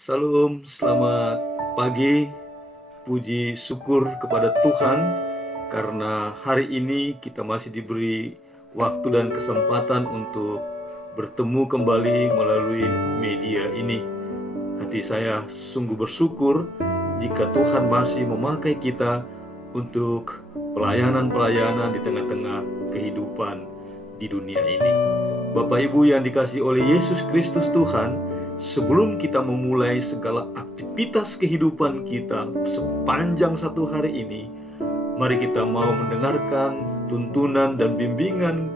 Salam, selamat pagi. Puji syukur kepada Tuhan karena hari ini kita masih diberi waktu dan kesempatan untuk bertemu kembali melalui media ini. Hati saya sungguh bersyukur jika Tuhan masih memakai kita untuk pelayanan-pelayanan di tengah-tengah kehidupan di dunia ini. Bapak Ibu yang dikasihi oleh Yesus Kristus Tuhan, sebelum kita memulai segala aktivitas kehidupan kita sepanjang satu hari ini, mari kita mau mendengarkan tuntunan dan bimbingan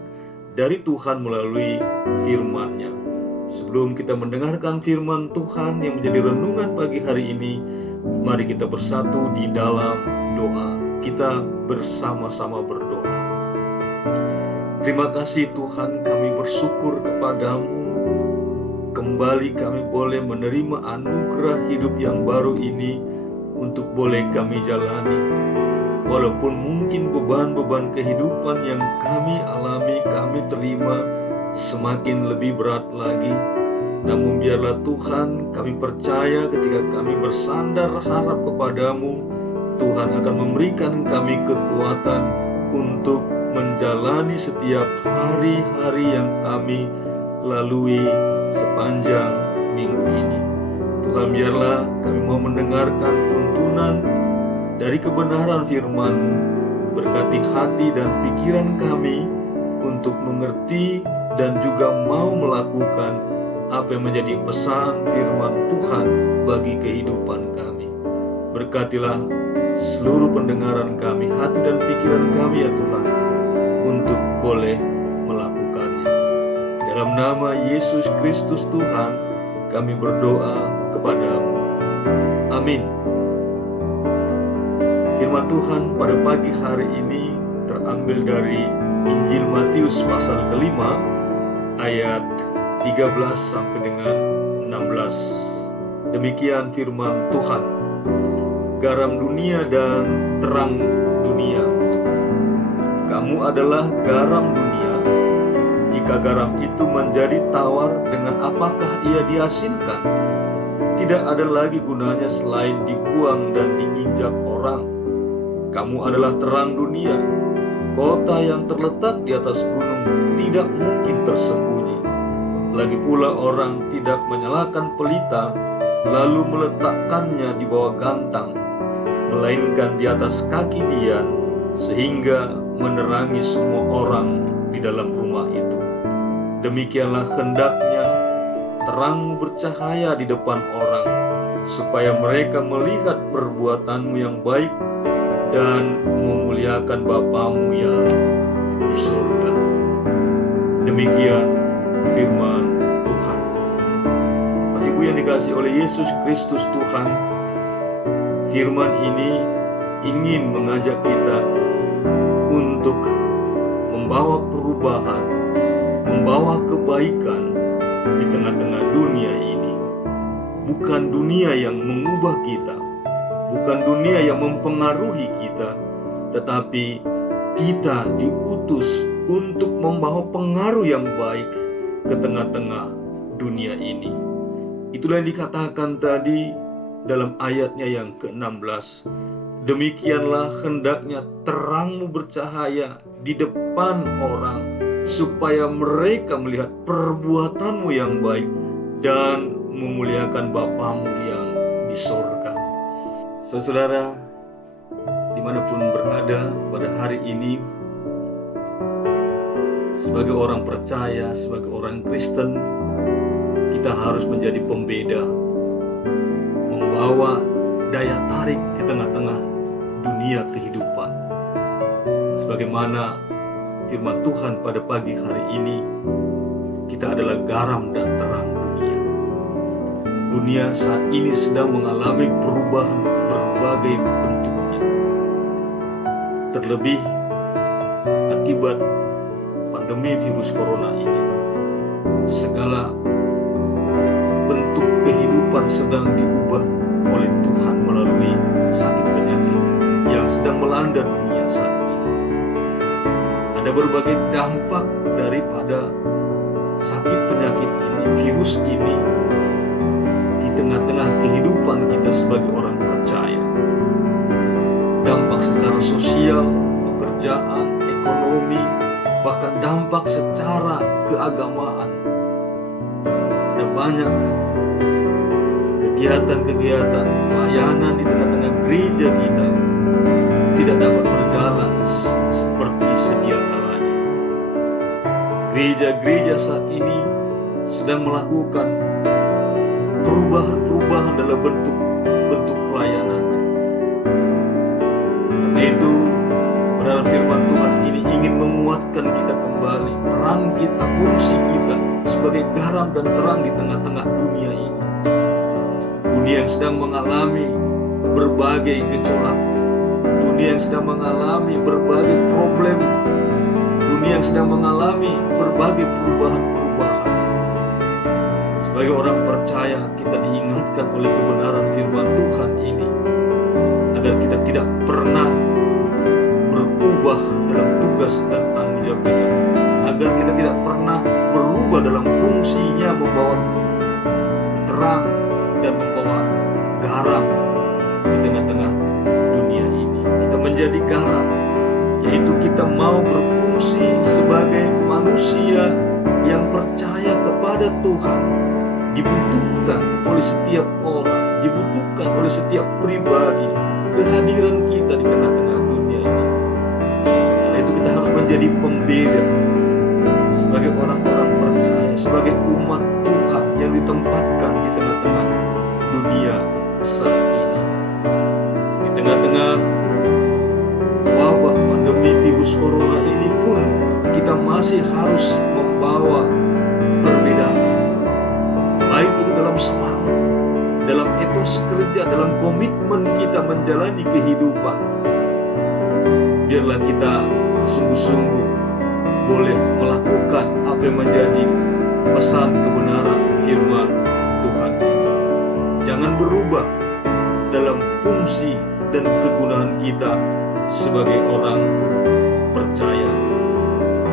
dari Tuhan melalui firman-Nya. Sebelum kita mendengarkan firman Tuhan yang menjadi renungan pagi hari ini, mari kita bersatu di dalam doa. Kita bersama-sama berdoa. Terima kasih Tuhan, kami bersyukur kepadamu. Kembali kami boleh menerima anugerah hidup yang baru ini untuk boleh kami jalani. Walaupun mungkin beban-beban kehidupan yang kami alami, kami terima semakin lebih berat lagi. Namun biarlah Tuhan, kami percaya ketika kami bersandar harap kepadamu, Tuhan akan memberikan kami kekuatan untuk menjalani setiap hari-hari yang kami lalui sepanjang minggu ini. Tuhan, biarlah kami mau mendengarkan tuntunan dari kebenaran firman-Mu. Berkati hati dan pikiran kami untuk mengerti dan juga mau melakukan apa yang menjadi pesan firman Tuhan bagi kehidupan kami. Berkatilah seluruh pendengaran kami, hati dan pikiran kami ya Tuhan, untuk boleh melakukannya. Dalam nama Yesus Kristus Tuhan, kami berdoa kepadamu. Amin. Firman Tuhan pada pagi hari ini terambil dari Injil Matius pasal kelima, ayat 13 sampai dengan 16. Demikian firman Tuhan. Garam dunia dan terang dunia. Kamu adalah garam dunia. Jika garam itu menjadi tawar, dengan apakah ia diasinkan? Tidak ada lagi gunanya selain dibuang dan diinjak orang. Kamu adalah terang dunia. Kota yang terletak di atas gunung tidak mungkin tersembunyi. Lagi pula orang tidak menyalakan pelita lalu meletakkannya di bawah gantang, melainkan di atas kaki dian, sehingga menerangi semua orang di dalam rumah itu. Demikianlah hendaknya terangmu bercahaya di depan orang, supaya mereka melihat perbuatanmu yang baik dan memuliakan Bapamu yang di surga. Demikian firman Tuhan. Bapak Ibu yang dikasihi oleh Yesus Kristus Tuhan, firman ini ingin mengajak kita untuk membawa perubahan, membawa kebaikan di tengah-tengah dunia ini. Bukan dunia yang mengubah kita, bukan dunia yang mempengaruhi kita, tetapi kita diutus untuk membawa pengaruh yang baik ke tengah-tengah dunia ini. Itulah yang dikatakan tadi dalam ayatnya yang ke-16. Demikianlah hendaknya terangmu bercahaya di depan orang, supaya mereka melihat perbuatanmu yang baik dan memuliakan Bapamu yang di sorga. Saudara, dimanapun berada pada hari ini, sebagai orang percaya, sebagai orang Kristen, kita harus menjadi pembeda, membawa daya tarik ke tengah-tengah dunia kehidupan. Sebagaimana firman Tuhan pada pagi hari ini, kita adalah garam dan terang dunia. Dunia saat ini sedang mengalami perubahan berbagai bentuknya. Terlebih akibat pandemi virus corona ini, segala bentuk kehidupan sedang diubah oleh Tuhan melalui sakit penyakit yang sedang melanda dunia saat ini. Ada berbagai dampak daripada sakit penyakit ini, virus ini, di tengah-tengah kehidupan kita sebagai orang percaya. Dampak secara sosial, pekerjaan, ekonomi, bahkan dampak secara keagamaan. Ada banyak kegiatan-kegiatan pelayanan di tengah-tengah gereja kita tidak dapat berjalan seperti sedia kalanya. Gereja-gereja saat ini sedang melakukan perubahan-perubahan dalam bentuk pelayanannya. Karena itu, kebenaran firman Tuhan ini ingin menguatkan kita kembali, peran kita, fungsi kita sebagai garam dan terang di tengah-tengah dunia ini. Dunia yang sedang mengalami berbagai gejolak, dunia yang sedang mengalami berbagai problem, dunia yang sedang mengalami berbagai perubahan-perubahan. Sebagai orang percaya, kita diingatkan oleh kebenaran firman Tuhan ini agar kita tidak pernah berubah dalam tugas dan tanggung jawab kita, agar kita tidak pernah berubah dalam fungsinya membawa terang dan membawa garam di tengah-tengah dunia ini. Kita menjadi garam, yaitu kita mau berfungsi sebagai manusia yang percaya kepada Tuhan, dibutuhkan oleh setiap orang, dibutuhkan oleh setiap pribadi, kehadiran kita di tengah-tengah dunia ini. Karena itu kita harus menjadi pembeda sebagai orang-orang percaya, sebagai umat Tuhan yang ditempatkan di tengah-tengah dunia saat ini. Di tengah-tengah wabah pandemi virus corona ini pun kita masih harus membawa perbedaan, baik itu dalam semangat, dalam etos kerja, dalam komitmen kita menjalani kehidupan. Biarlah kita sungguh-sungguh boleh melakukan apa yang menjadi pesan kebenaran firman Tuhan ini. Jangan berubah dalam fungsi dan kegunaan kita sebagai orang percaya.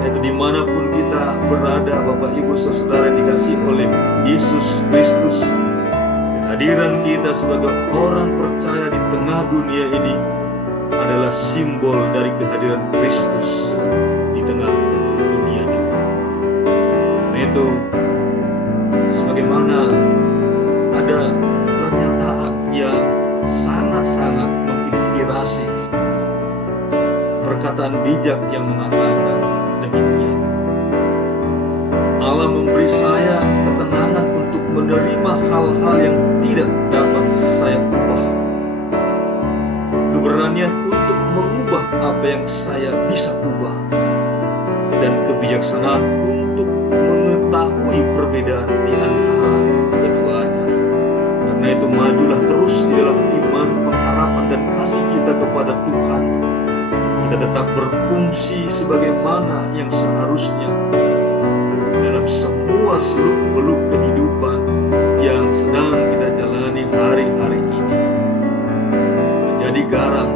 Yaitu dimanapun kita berada, Bapak Ibu Saudara yang dikasihi oleh Yesus Kristus, kehadiran kita sebagai orang percaya di tengah dunia ini adalah simbol dari kehadiran Kristus di tengah dunia juga. Karena itu, sebagaimana ada pernyataan yang sangat-sangat menginspirasi, perkataan bijak yang mengatakan demikian: Allah memberi saya ketenangan untuk menerima hal-hal yang tidak dapat saya ubah, keberanian untuk mengubah apa yang saya bisa ubah, dan kebijaksanaan untuk mengetahui perbedaan di antara keduanya. Karena itu, majulah terus di dalam iman, pengharapan, dan kasih kita kepada Tuhan. Kita tetap berfungsi sebagaimana yang seharusnya dalam semua seluk-beluk kehidupan yang sedang kita jalani hari-hari ini. Menjadi garam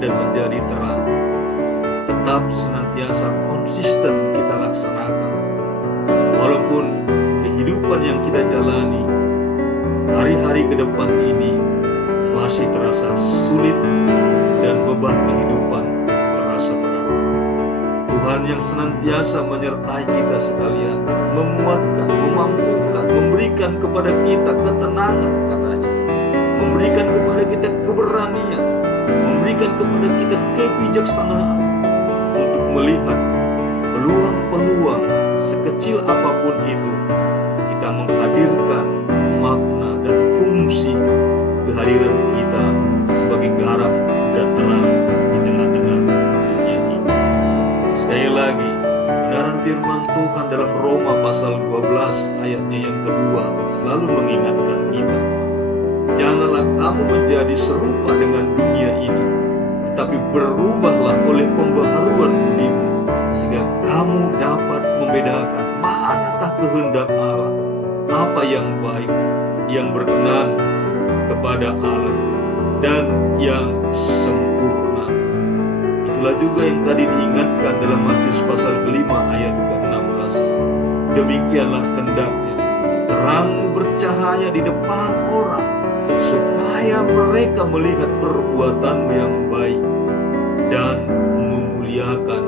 dan menjadi terang, tetap senantiasa konsisten kita laksanakan. Walaupun kehidupan yang kita jalani hari-hari ke depan ini masih terasa sulit dan beban kehidupan terasa berat, Tuhan yang senantiasa menyertai kita sekalian, menguatkan, memampukan, memberikan kepada kita ketenangan katanya, memberikan kepada kita keberanian, memberikan kepada kita kebijaksanaan untuk melihat peluang-peluang sekecil apapun itu, kita menghadirkan makna dan fungsi kehadiran kita sebagai garam dan terang di tengah-tengah dunia ini. Sekali lagi, kebenaran firman Tuhan dalam Roma pasal 12 ayatnya yang kedua selalu mengingatkan kita, janganlah kamu menjadi serupa dengan dunia ini, tetapi berubahlah oleh pembaharuan budimu, sehingga kamu dapat membedakan manakah kehendak Allah, apa yang baik, yang berkenan kepada Allah, dan yang sempurna. Itulah juga yang tadi diingatkan dalam Matius pasal kelima ayat ke-16. Demikianlah hendaknya terang-Mu bercahaya di depan orang, supaya mereka melihat perbuatan-Mu yang baik dan memuliakan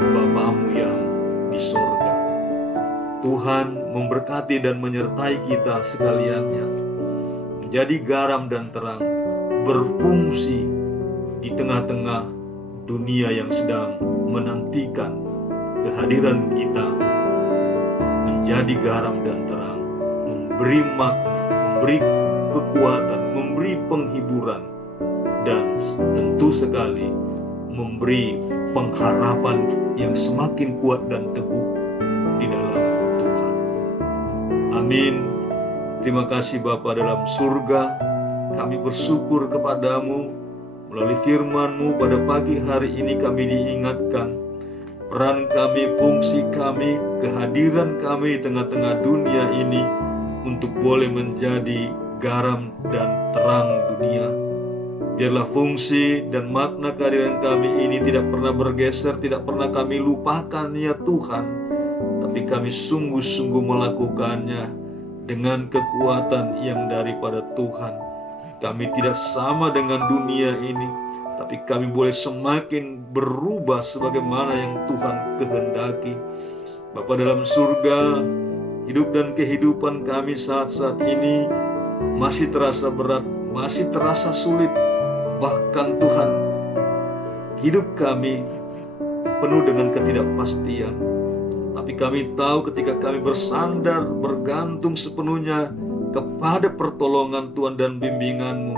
Bapa-Mu yang di sorga. Tuhan memberkati dan menyertai kita sekaliannya, menjadi garam dan terang, berfungsi di tengah-tengah dunia yang sedang menantikan kehadiran kita, menjadi garam dan terang, memberi makna, memberi kekuatan, memberi penghiburan, dan tentu sekali memberi pengharapan yang semakin kuat dan teguh di dalam Tuhan. Amin. Terima kasih Bapa dalam surga, kami bersyukur kepadamu. Melalui firman-Mu pada pagi hari ini kami diingatkan peran kami, fungsi kami, kehadiran kami di tengah-tengah dunia ini untuk boleh menjadi garam dan terang dunia. Biarlah fungsi dan makna kehadiran kami ini tidak pernah bergeser, tidak pernah kami lupakan ya Tuhan, tapi kami sungguh-sungguh melakukannya dengan kekuatan yang daripada Tuhan. Kami tidak sama dengan dunia ini, tapi kami boleh semakin berubah sebagaimana yang Tuhan kehendaki. Bapa dalam surga, hidup dan kehidupan kami saat-saat ini masih terasa berat, masih terasa sulit. Bahkan Tuhan, hidup kami penuh dengan ketidakpastian. Tapi kami tahu ketika kami bersandar, bergantung sepenuhnya kepada pertolongan Tuhan dan bimbingan-Mu,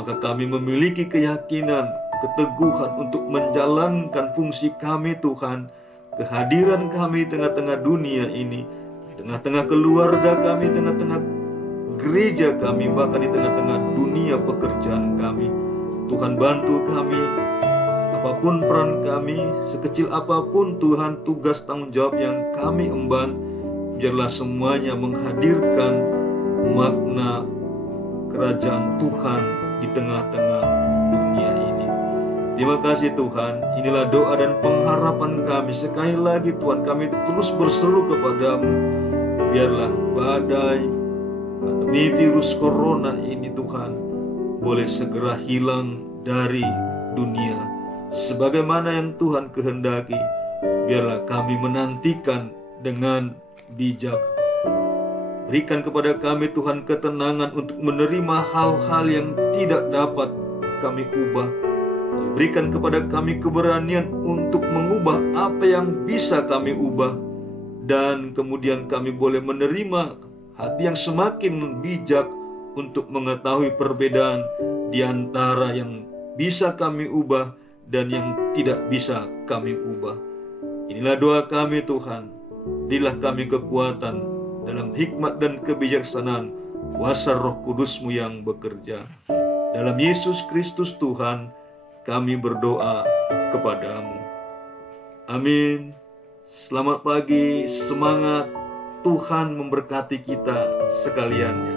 maka kami memiliki keyakinan, keteguhan untuk menjalankan fungsi kami Tuhan, kehadiran kami di tengah-tengah dunia ini, di tengah-tengah keluarga kami, di tengah-tengah gereja kami, bahkan di tengah-tengah dunia pekerjaan kami. Tuhan bantu kami, apapun peran kami, sekecil apapun Tuhan tugas tanggung jawab yang kami emban, biarlah semuanya menghadirkan makna kerajaan Tuhan di tengah-tengah dunia ini. Terima kasih Tuhan, inilah doa dan pengharapan kami. Sekali lagi Tuhan, kami terus berseru kepadamu, biarlah badai pandemi virus corona ini Tuhan boleh segera hilang dari dunia sebagaimana yang Tuhan kehendaki. Biarlah kami menantikan dengan bijak. Berikan kepada kami Tuhan ketenangan untuk menerima hal-hal yang tidak dapat kami ubah. Berikan kepada kami keberanian untuk mengubah apa yang bisa kami ubah, dan kemudian kami boleh menerima hati yang semakin bijak untuk mengetahui perbedaan di antara yang bisa kami ubah dan yang tidak bisa kami ubah. Inilah doa kami Tuhan. Berilah kami kekuatan dalam hikmat dan kebijaksanaan kuasa Roh Kudus-Mu yang bekerja. Dalam Yesus Kristus Tuhan kami berdoa kepadamu. Amin. Selamat pagi, semangat. Tuhan memberkati kita sekaliannya.